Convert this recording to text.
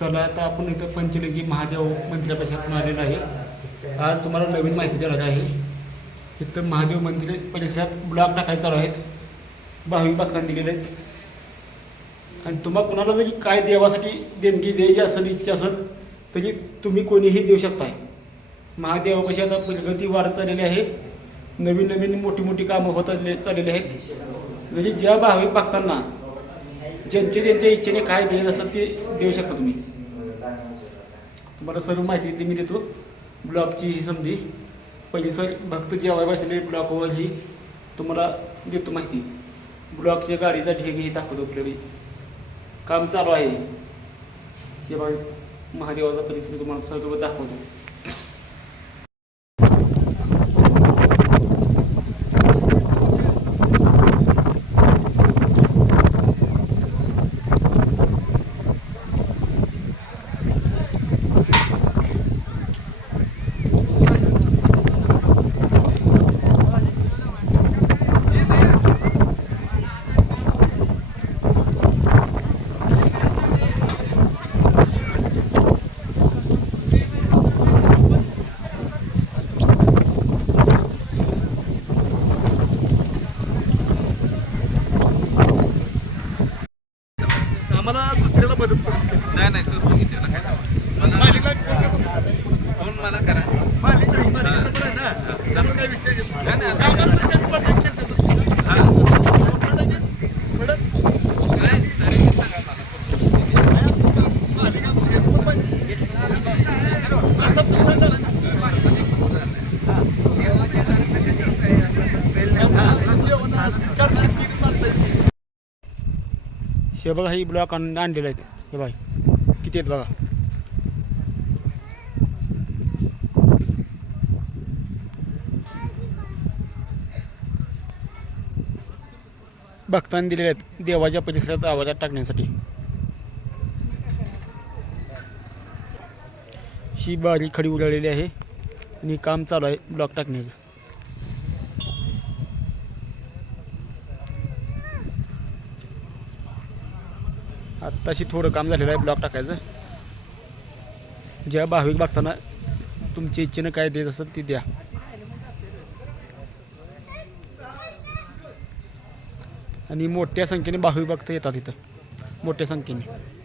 चला आता आपण इथं पंचलिंगी महादेव मंदिरापाशी आपण आलेलो आहे. आज तुम्हाला नवीन माहिती देणार आहे. इथं महादेव मंदिर परिसरात ब्लॉक टाकायला चालू आहेत. भावी भक्तांनी गेले. आहेत आणि तुम्हाला कुणाला जरी काय देवासाठी देणगी द्यायची असेल इच्छा असेल तरी तुम्ही कोणीही देऊ शकताय. महादेवापाशी आता प्रगती वाढत चाललेली आहे. नवीन नवीन मोठी मोठी कामं होत चाललेली आहेत. जरी ज्या भावी भक्तांना ज्यांचे ज्यांच्या इच्छेने काय द्यायचं असेल ते देऊ शकता तुम्ही. तुम्हाला सर्व माहिती ती मी देतो. ब्लॉगची ही समजी. पहिली सर भक्त जेव्हा बसले ब्लॉकवर ही तुम्हाला देतो माहिती. ब्लॉकच्या गाडीचा ढेगही दाखवतो आपल्याला काम चालू आहे. हे बघा महादेवाचा परिसर तुम्हाला सर्व दाखवतो. नाही काय फोन मला करा. नाही मालिक ना. त्यामुळे काय विषय त्यांचं- हा. मी बघा ही ब्लॉक आण आणलेले आहेत हे बघा. किती आहेत बघा? भक्तांनी दिलेले आहेत. देवाच्या परिसरात आवाजात टाकण्यासाठी. ही बारी खडी उडालेली आहे. आणि काम चालू आहे. ब्लॉक टाकण्याचं. आत्ताशी थोडं काम झालेलं आहे ब्लॉक टाकायचं. ज्या भाविक बघताना तुमच्या इच्छेनं काय देत असेल ती द्या. आणि मोठ्या संख्येने भाविक भक्त येतात इथं. मोठ्या संख्येने.